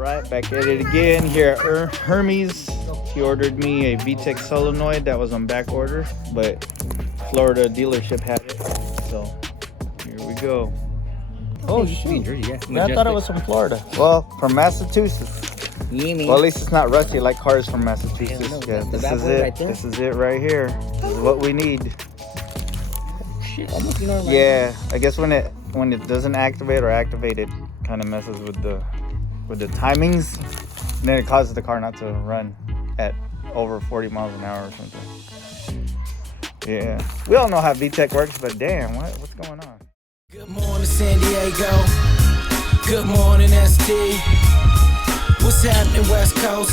Alright, back at it again here at Hermes. He ordered me a Vtec solenoid that was on back order, but Florida dealership had it, so here we go. Oh shoot, yeah, I thought it was from Florida. Well, from Massachusetts. Well, at least it's not rusty like cars from Massachusetts. Yeah, this is it. Right, this is it right here. This is what we need. Shit, almost normal. Yeah, I guess when it doesn't activate or activate, it kind of messes with the timings, and then it causes the car not to run at over 40 miles an hour or something. Yeah, we all know how Vtec works, but damn, what's going on? Good morning, San Diego. Good morning, ST. What's happening, West Coast?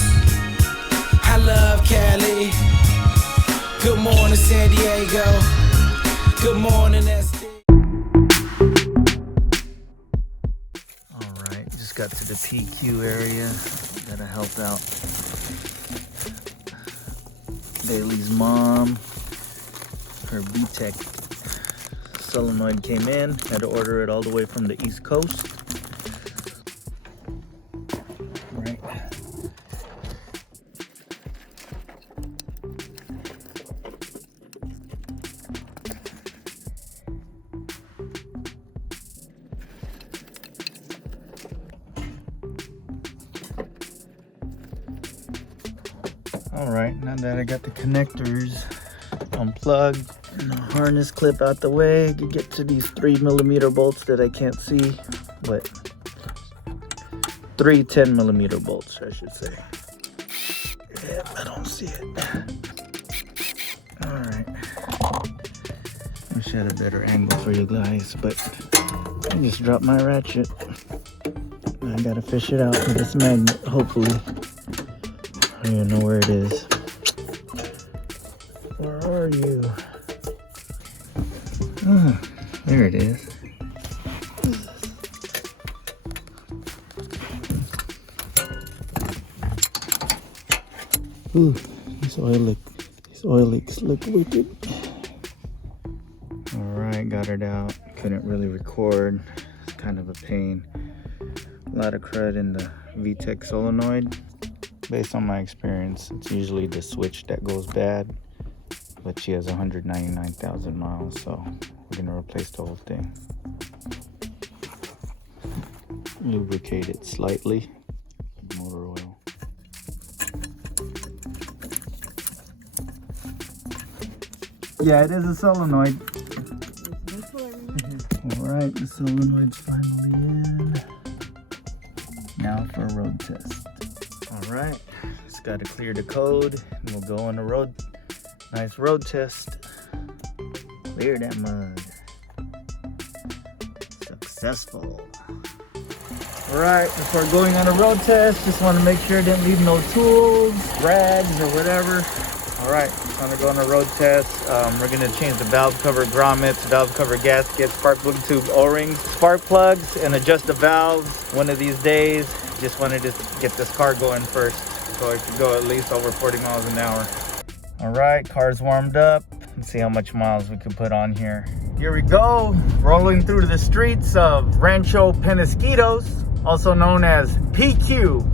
I love Cali. Good morning, San Diego. Good morning, ST. Alright, just got to the PQ area. Gotta help out Bailey's mom. Her Vtec solenoid came in. Had to order it all the way from the East Coast. Right. Alright, now that I got the connectors unplugged and the harness clip out the way, you get to these 3mm bolts that I can't see, but 3 10mm bolts, I should say. Yeah, I don't see it. Alright. Wish I had a better angle for you guys, but I just dropped my ratchet. I gotta fish it out with this magnet, hopefully. I don't even know where it is. Where are you? Oh, there it is. Ooh, these oil leaks look wicked. Alright, got it out. Couldn't really record. It's kind of a pain. A lot of crud in the Vtec solenoid. Based on my experience, it's usually the switch that goes bad, but she has 199,000 miles, so we're gonna replace the whole thing. Lubricate it slightly, motor oil. Yeah, it is a solenoid. Alright, the solenoid's finally in. Now for a road test. Alright, just gotta clear the code and we'll go on a nice road test. Clear that mud. Successful. Alright, before going on a road test, just want to make sure I didn't leave no tools, rags, or whatever. Alright, just want to go on a road test. We're going to change the valve cover grommets, valve cover gaskets, spark plug tube O-rings, spark plugs, and adjust the valves one of these days. Just wanted to get this car going first so it could go at least over 40 miles an hour. Alright, car's warmed up. Let's see how much miles we can put on here. Here we go, rolling through the streets of Rancho Penasquitos, also known as PQ.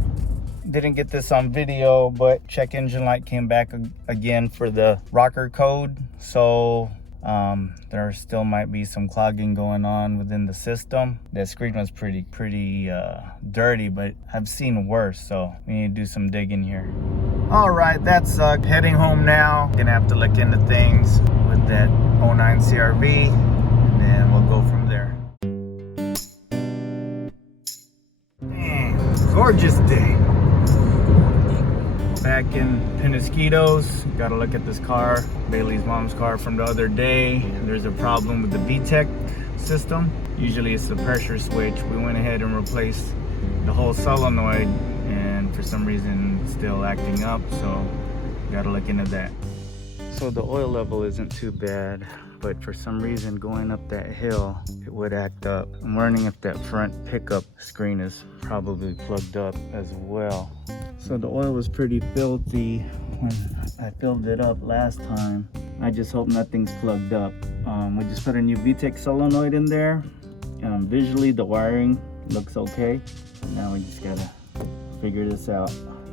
Didn't get this on video, but check engine light came back again for the rocker code. So there still might be some clogging going on within the system. The screen was pretty dirty, but I've seen worse, so we need to do some digging here. All right, that sucked. Heading home now. Gonna have to look into things with that 09 CRV, and then we'll go from there. Man, gorgeous day. Back in Penasquitos, gotta look at this car, Bailey's mom's car from the other day. There's a problem with the Vtec system. Usually it's the pressure switch. We went ahead and replaced the whole solenoid, and for some reason it's still acting up, so gotta look into that. So the oil level isn't too bad, but for some reason going up that hill it would act up. I'm wondering if that front pickup screen is probably plugged up as well. So the oil was pretty filthy when I filled it up last time. I just hope nothing's plugged up. We just put a new Vtec solenoid in there. Visually the wiring looks okay. Now we just gotta figure this out.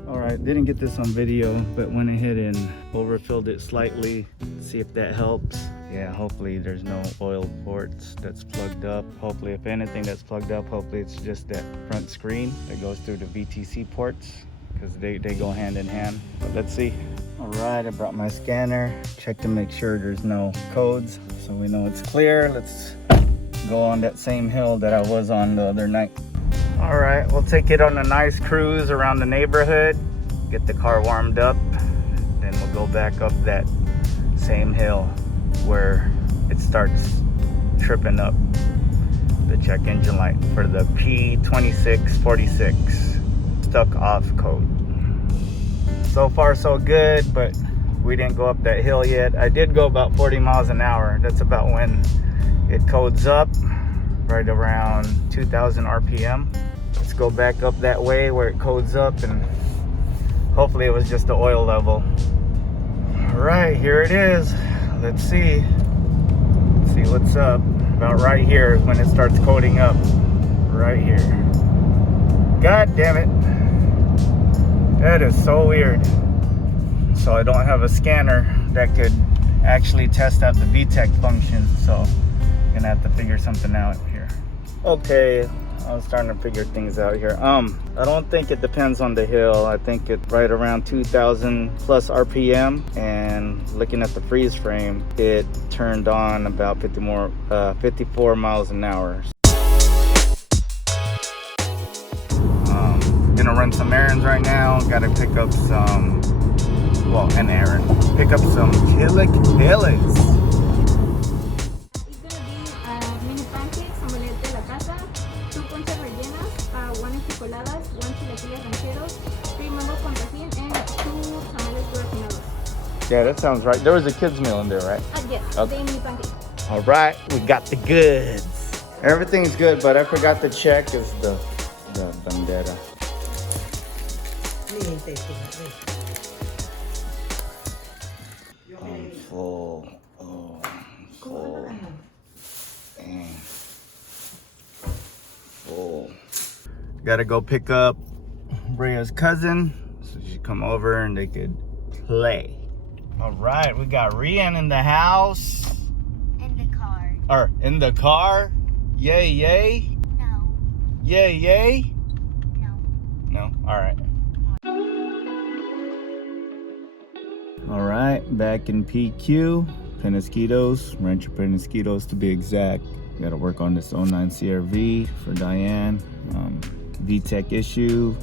All right, didn't get this on video, but went ahead and overfilled it slightly. See if that helps. Yeah, hopefully there's no oil ports that's plugged up. Hopefully, if anything that's plugged up, hopefully it's just that front screen that goes through the VTC ports, because they go hand in hand. But let's see. All right, I brought my scanner. Check to make sure there's no codes, so we know it's clear. Let's go on that same hill that I was on the other night. All right, we'll take it on a nice cruise around the neighborhood, get the car warmed up, then we'll go back up that same hill where it starts tripping up the check engine light for the P2646 stuck off code. So far so good, but we didn't go up that hill yet. I did go about 40 miles an hour. That's about when it codes up, right around 2000 RPM. Let's go back up that way where it codes up, and hopefully it was just the oil level. All right, here it is. Let's see what's up. About right here is when it starts coding up. Right here. God damn it. That is so weird. So I don't have a scanner that could actually test out the Vtec function, so I'm gonna have to figure something out here. Okay, I was starting to figure things out here. I don't think it depends on the hill. I think it's right around 2000 plus RPM, and looking at the freeze frame, it turned on about 54 miles an hour. Gonna run some errands right now. Gotta pick up some, well, an errand. Pick up some chilaquiles. Mini pancakes, omelette de la casa, 2 conchas rellenas, 1 enchilada, 1 chilaquiles rancheros, 3 mango con tajín, and 2 tamales gratinados. Yeah, that sounds right. There was a kids meal in there, right? Yes, Okay. the mini pancakes. All right, we got the goods. Everything's good, but I forgot to check is the bandera. I'm full. Oh, I'm full. Dang. Full. Gotta go pick up Bria's cousin, so she come over and they could play. All right, we got Rian in the house. In the car. Or in the car. Yay, yay. No. Yay, yay. No. No? All right. All right, back in PQ, Penasquitos, Rancho Penasquitos to be exact. Got to work on this 09 CRV for Diane. Vtec issue.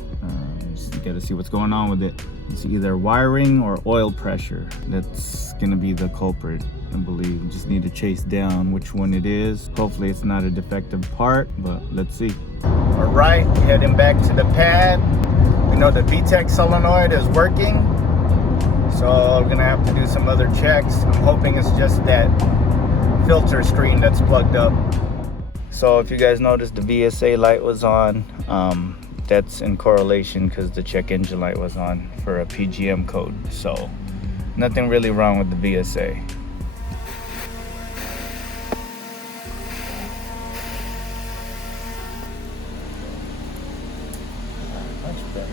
Just got to see what's going on with it. It's either wiring or oil pressure. That's going to be the culprit, I believe. We just need to chase down which one it is. Hopefully it's not a defective part, but let's see. All right, heading back to the pad. We know the Vtec solenoid is working, so I'm gonna have to do some other checks. I'm hoping it's just that filter screen that's plugged up. So if you guys noticed, the VSA light was on. That's in correlation because the check engine light was on for a PGM code. So nothing really wrong with the VSA. Much better.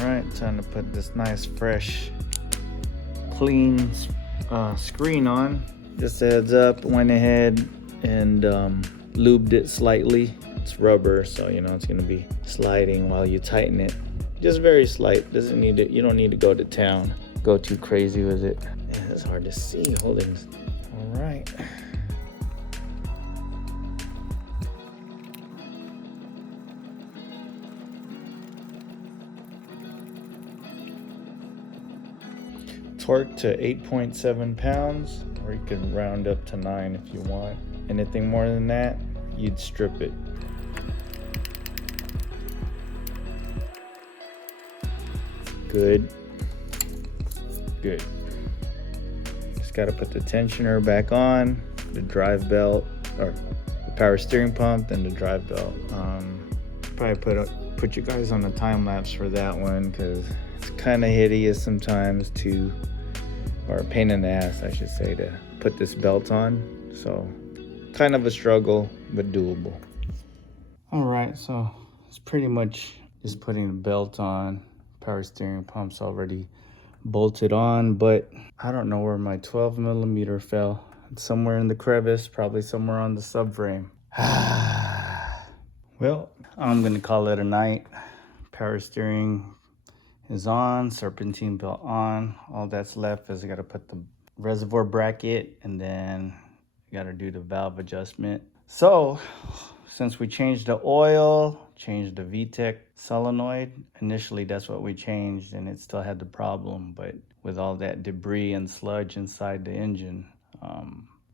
Alright, time to put this nice, fresh, clean screen on. Just a heads up, went ahead and lubed it slightly. It's rubber, so you know it's gonna be sliding while you tighten it. Just very slight. Doesn't need it. You don't need to go to town. Go too crazy with it. Yeah, it's hard to see holding. All right. Torque to 8.7 pounds, or you can round up to 9 if you want. Anything more than that, you'd strip it. Good. good. Just got to put the tensioner back on, the drive belt, or the power steering pump, then the drive belt. Probably put you guys on a time lapse for that one because it's kind of hideous sometimes to, or a pain in the ass I should say, to put this belt on. So kind of a struggle, but doable. All right, so it's pretty much just putting the belt on. Power steering pump's already bolted on, but I don't know where my 12mm fell. It's somewhere in the crevice, probably somewhere on the subframe. Well, I'm gonna call it a night. Power steering is on, serpentine belt on. All that's left is I gotta put the reservoir bracket and then you gotta do the valve adjustment. So, since we changed the oil, changed the Vtec solenoid, initially that's what we changed and it still had the problem, but with all that debris and sludge inside the engine,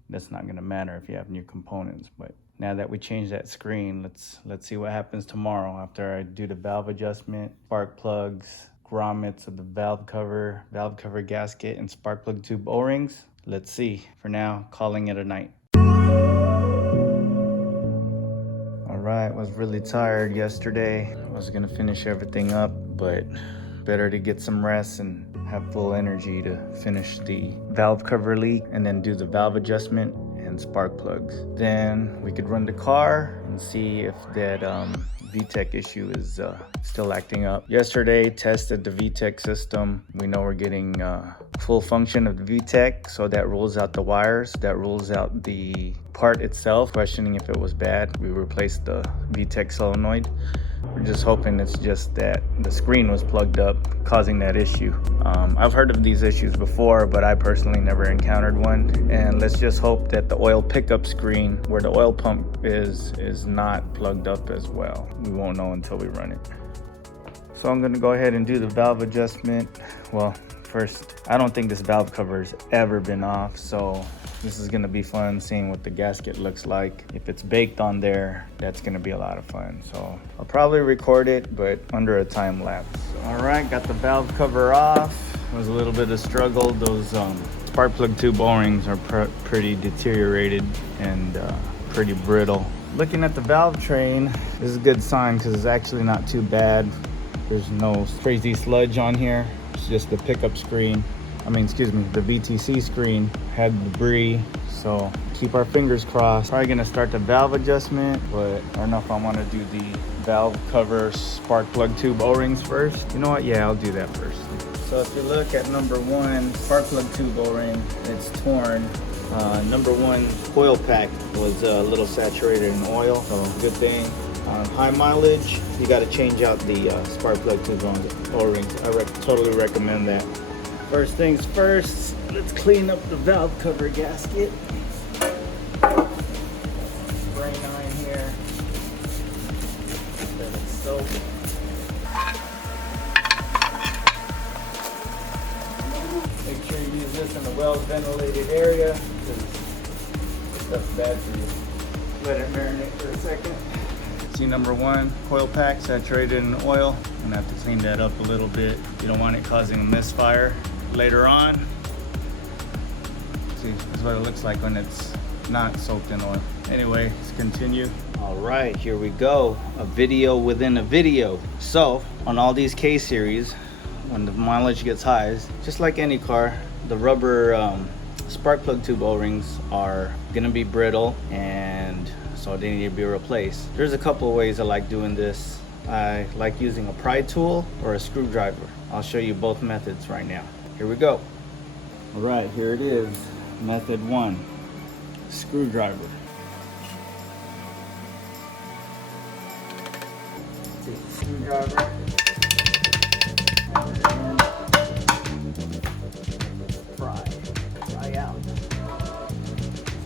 that's not gonna matter if you have new components. But now that we changed that screen, let's see what happens tomorrow after I do the valve adjustment, spark plugs, grommets of the valve cover gasket, and spark plug tube O-rings. Let's see. For now, calling it a night. All right, was really tired yesterday. I was gonna finish everything up, but better to get some rest and have full energy to finish the valve cover leak and then do the valve adjustment and spark plugs. Then we could run the car and see if that Vtec issue is still acting up. Yesterday, tested the Vtec system. We know we're getting full function of the Vtec, so that rules out the wires, that rules out the part itself, questioning if it was bad. We replaced the Vtec solenoid. We're just hoping it's just that the screen was plugged up, causing that issue. I've heard of these issues before, but I personally never encountered one. And let's just hope that the oil pickup screen, where the oil pump is not plugged up as well. We won't know until we run it. So I'm gonna go ahead and do the valve adjustment. Well, first, I don't think this valve cover has ever been off, so this is gonna be fun seeing what the gasket looks like. If it's baked on there, that's gonna be a lot of fun. So I'll probably record it, but under a time lapse. All right, got the valve cover off. It was a little bit of struggle. Those spark plug tube O-rings are pretty deteriorated and pretty brittle. Looking at the valve train, this is a good sign because it's actually not too bad. There's no crazy sludge on here. It's just the pickup screen. the VTC screen had debris, so keep our fingers crossed. Probably gonna start the valve adjustment, but I don't know if I want to do the valve cover spark plug tube O-rings first. You know what? Yeah, I'll do that first. So if you look at number one, spark plug tube O-ring, it's torn. Number one coil pack was a little saturated in oil, so good thing. On high mileage, you got to change out the spark plug tube O-rings. I totally recommend that. First things first, let's clean up the valve cover gasket. Spray iron here. Then it's soap. Make sure you use this in a well-ventilated area because stuff's bad for you. Let it marinate for a second. See, number one, coil pack saturated in oil. I'm gonna have to clean that up a little bit. You don't want it causing a misfire later on. See, this is what it looks like when it's not soaked in oil. Anyway, let's continue. All right, here we go. A video within a video. So, on all these K series, when the mileage gets high, just like any car, the rubber spark plug tube O-rings are gonna be brittle, and so they need to be replaced. There's a couple of ways I like doing this. I like using a pry tool or a screwdriver. I'll show you both methods right now. Here we go. All right, here it is. Method one, screwdriver. Take the screwdriver. Pry out.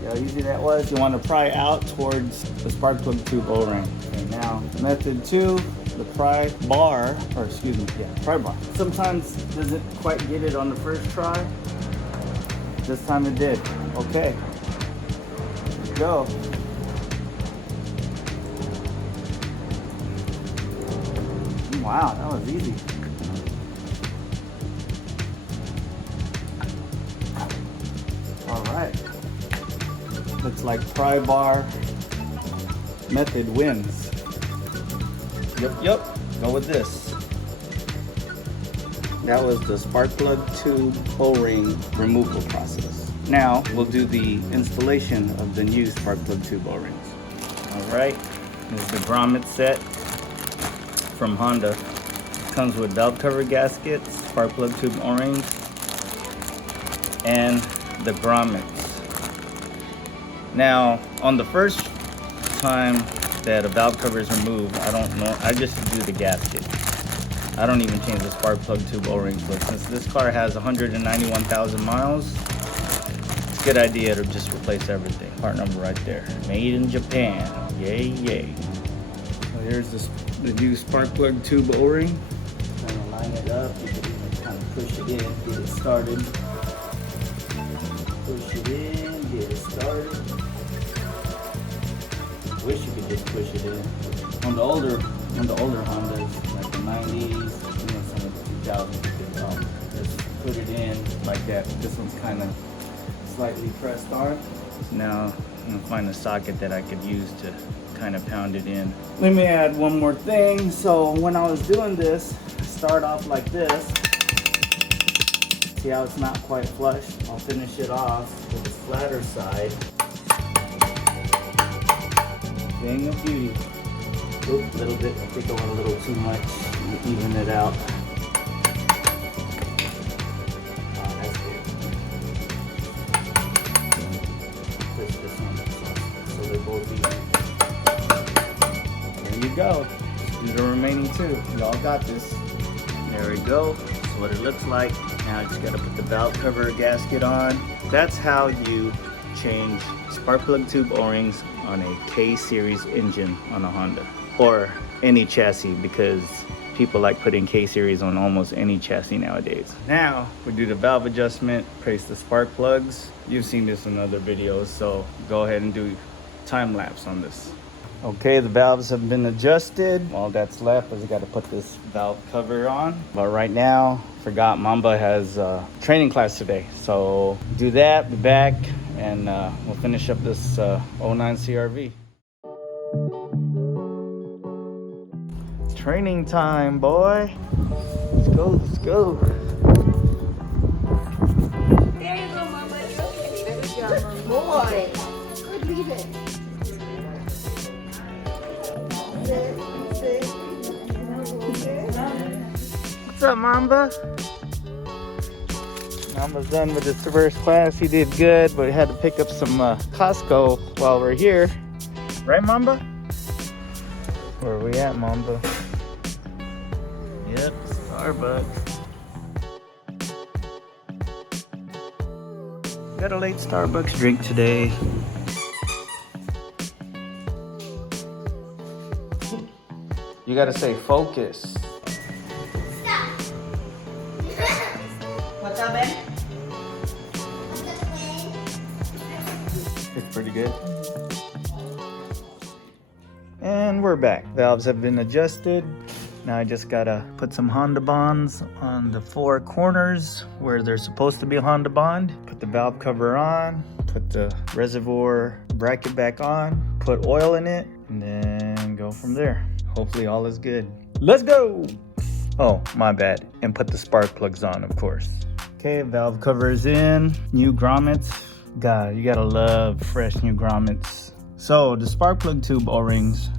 See how easy that was? You want to pry out towards the spark plug tube O-ring. Okay, now method two, the pry bar. Sometimes doesn't quite get it on the first try. This time it did. Okay, here we go. Wow, that was easy. Looks like pry bar method wins. Yep, go with this. That was the spark plug tube O-ring removal process. Now we'll do the installation of the new spark plug tube O-rings. All right, this is the grommet set from Honda. It comes with valve cover gaskets, spark plug tube O-rings, and the grommets. Now, on the first time that a valve cover is removed, I don't know, I just do the gasket. I don't even change the spark plug tube O-rings, but since this car has 191,000 miles, it's a good idea to just replace everything. Part number right there, made in Japan, yay, yay. So here's the new spark plug tube O-ring. Kind of line it up, you can even kind of push it in, get it started. Push it in, get it started. Wish you could just push it in. On the older Hondas, like the 90s, you know, some of the 2000s, you could just put it in like that. This one's kind of slightly pressed on. Now I'm gonna find a socket that I could use to kind of pound it in. Let me add one more thing. So when I was doing this, start off like this. See how it's not quite flush? I'll finish it off with the flatter side. Thing of beauty. Oop, a little bit. I think I went a little too much. Let me even it out. Oh, that's good. Push this one so they both even. There you go. Do the remaining two. Y'all got this. There we go. That's what it looks like. Now I just gotta put the valve cover gasket on. That's how you change spark plug tube O-rings on a K-series engine on a Honda or any chassis, because people like putting K-series on almost any chassis nowadays. Now we do the valve adjustment, place the spark plugs. You've seen this in other videos, so go ahead and do time lapse on this. Okay, the valves have been adjusted. All that's left is I got to put this valve cover on. But right now, forgot Mamba has training class today. So do that, be back, and we'll finish up this 09 CRV. Training time, boy. Let's go, let's go. There you go, Mama. Good job, boy. Good, leave it. What's up, Mamba? Mamba's done with his first class. He did good, but he had to pick up some Costco while we're here. Right, Mamba? Where are we at, Mamba? Yep, Starbucks. Got a late Starbucks drink today. You gotta say focus. Stop. What's up, Ben? It's pretty good. And we're back. Valves have been adjusted. Now I just gotta put some Honda bonds on the four corners where they're supposed to be Honda bond. Put the valve cover on, put the reservoir bracket back on, put oil in it, and then go from there. Hopefully all is good. Let's go! Oh, my bad. And put the spark plugs on, of course. Okay, valve cover is in. New grommets. God, you gotta love fresh new grommets. So the spark plug tube O-rings,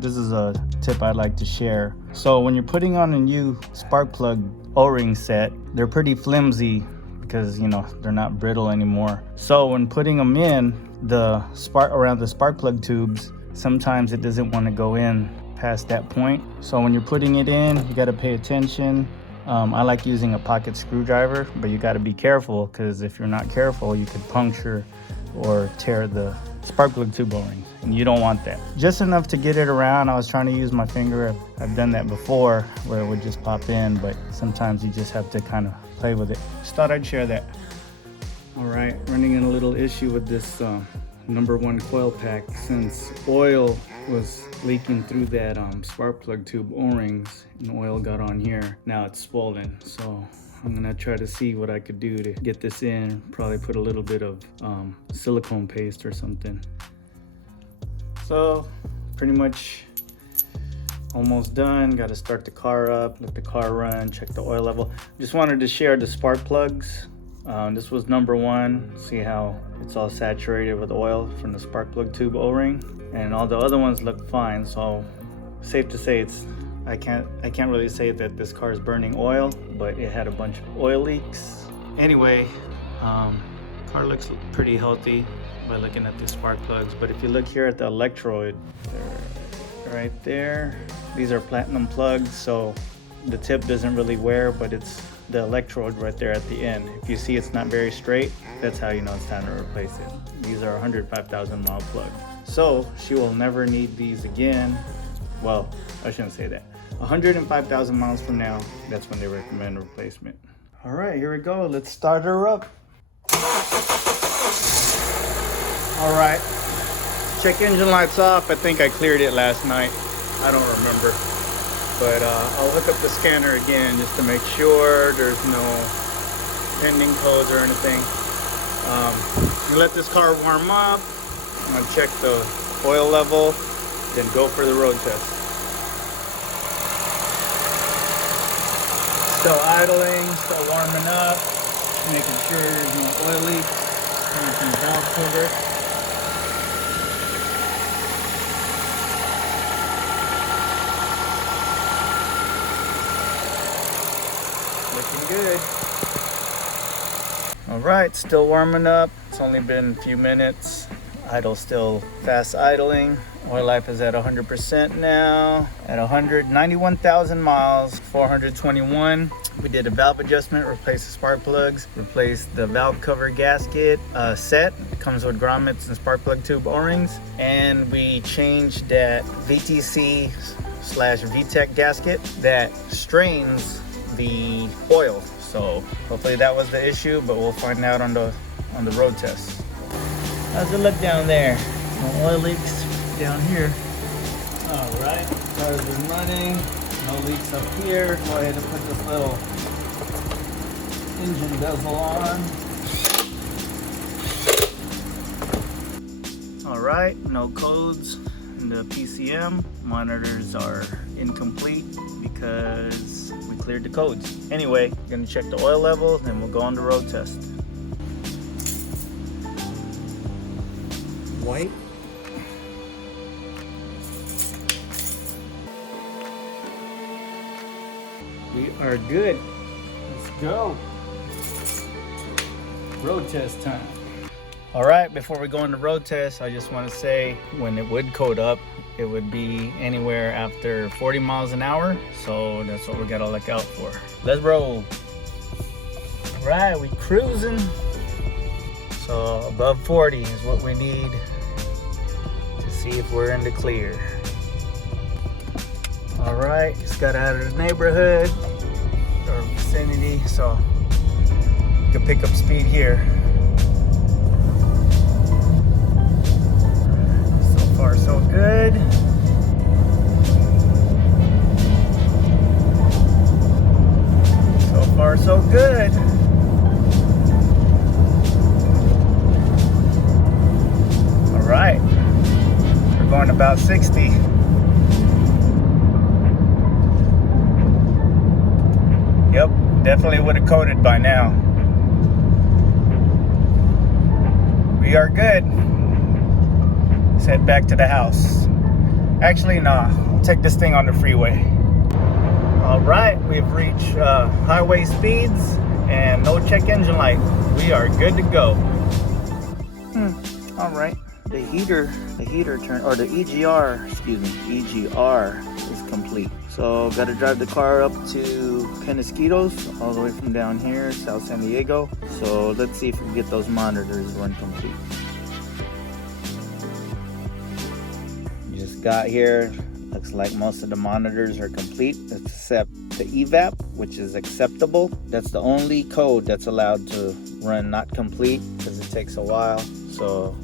this is a tip I'd like to share. So when you're putting on a new spark plug O-ring set, they're pretty flimsy because, you know, they're not brittle anymore. So when putting them in, the spark around the spark plug tubes, sometimes it doesn't want to go in past that point. So when you're putting it in, you got to pay attention. I like using a pocket screwdriver, but you got to be careful, because if you're not careful, you could puncture or tear the spark plug tube O-rings, and you don't want that. Just enough to get it around. I was trying to use my finger. I've done that before where it would just pop in, but sometimes you just have to kind of play with it. Just thought I'd share that. All right, running in a little issue with this number one coil pack, since oil was leaking through that spark plug tube O-rings and oil got on here. Now it's swollen, so I'm gonna try to see what I could do to get this in. Probably put a little bit of silicone paste or something. So pretty much almost done. Got to start the car up, let the car run, check the oil level. Just wanted to share the spark plugs. This was number one. See how it's all saturated with oil from the spark plug tube O-ring, and all the other ones look fine. So safe to say I can't really say that this car is burning oil, but it had a bunch of oil leaks. Anyway, car looks pretty healthy by looking at the spark plugs. But if you look here at the electrode, right there, these are platinum plugs, so the tip doesn't really wear, but it's the electrode right there at the end. If you see it's not very straight, that's how you know it's time to replace it. These are 105,000 mile plug, so she will never need these again. Well, I shouldn't say that. 105,000 miles from now, that's when they recommend a replacement. All right, here we go. Let's start her up. All right, check engine lights off. I think I cleared it last night. I don't remember. But I'll hook up the scanner again just to make sure there's no pending codes or anything. You let this car warm up. I'm gonna check the oil level, then go for the road test. Still idling, still warming up, making sure there's no oil leaks coming from the valve cover. Looking good. All right, still warming up. It's only been a few minutes. Idle still fast idling. Oil life is at 100% now. At 191,000 miles, 421. We did a valve adjustment, replaced the spark plugs, replaced the valve cover gasket set. It comes with grommets and spark plug tube O-rings. And we changed that VTC / Vtec gasket that strains the oil. So hopefully that was the issue, but we'll find out on the road test. How's it look down there? No oil leaks down here. All right, cars are running. No leaks up here. Go ahead and put this little engine bezel on. All right, no codes in the PCM. Monitors are incomplete because we cleared the codes. Anyway, gonna check the oil level, then we'll go on the road test. White. We are good. Let's go. Road test time. All right, before we go on the road test, I just want to say when it would code up, it would be anywhere after 40 miles an hour. So that's what we gotta look out for. Let's roll. All right, we cruising. So above 40 is what we need to see if we're in the clear. All right, just got out of the neighborhood or vicinity, so we can pick up speed here. So far, so good. So far, so good. All right, we're going about 60. Yep, definitely would have coded by now. We are good. Let's head back to the house. Actually, nah, I'll take this thing on the freeway. All right, we've reached highway speeds and no check engine light. We are good to go. All right, the heater turn, or the EGR is complete. So got to drive the car up to Penasquitos, all the way from down here, South San Diego. So let's see if we can get those monitors run complete. Just got here. Looks like most of the monitors are complete, except the evap, which is acceptable. That's the only code that's allowed to run not complete because it takes a while. So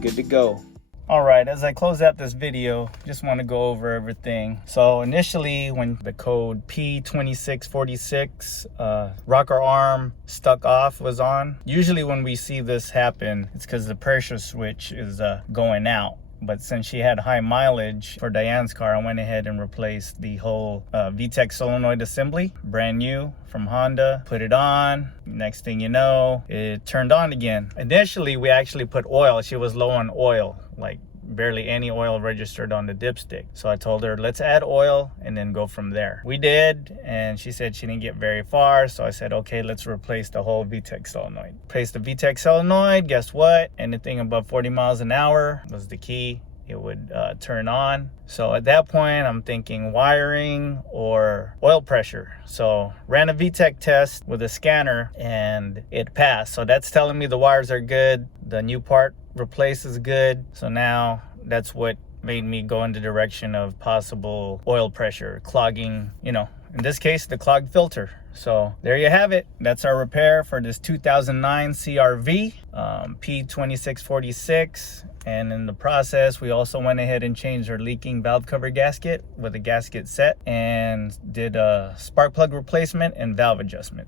good to go. All right, as I close out this video, just want to go over everything. So initially, when the code P2646 rocker arm stuck off was on, usually when we see this happen, it's because the pressure switch is going out. But since she had high mileage for Diane's car, I went ahead and replaced the whole Vtec solenoid assembly, brand new from Honda. Put it on. Next thing you know, it turned on again. Initially, we actually put oil. She was low on oil, like barely any oil registered on the dipstick. So I told her, let's add oil and then go from there. We did, and she said she didn't get very far. So I said, okay, let's replace the whole Vtec solenoid. Replace the Vtec solenoid. Guess what? Anything above 40 miles an hour was the key. It would turn on. So at that point, I'm thinking wiring or oil pressure. So ran a Vtec test with a scanner and it passed. So that's telling me the wires are good. The new part replaced is good. So now that's what made me go in the direction of possible oil pressure clogging, you know, in this case, the clogged filter. So there you have it. That's our repair for this 2009 CRV P2646. And in the process, we also went ahead and changed our leaking valve cover gasket with a gasket set and did a spark plug replacement and valve adjustment.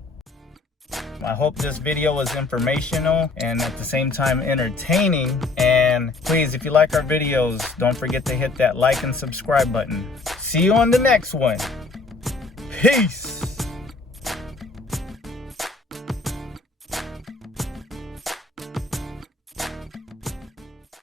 I hope this video was informational and at the same time entertaining. And please, if you like our videos, don't forget to hit that like and subscribe button. See you on the next one. Peace.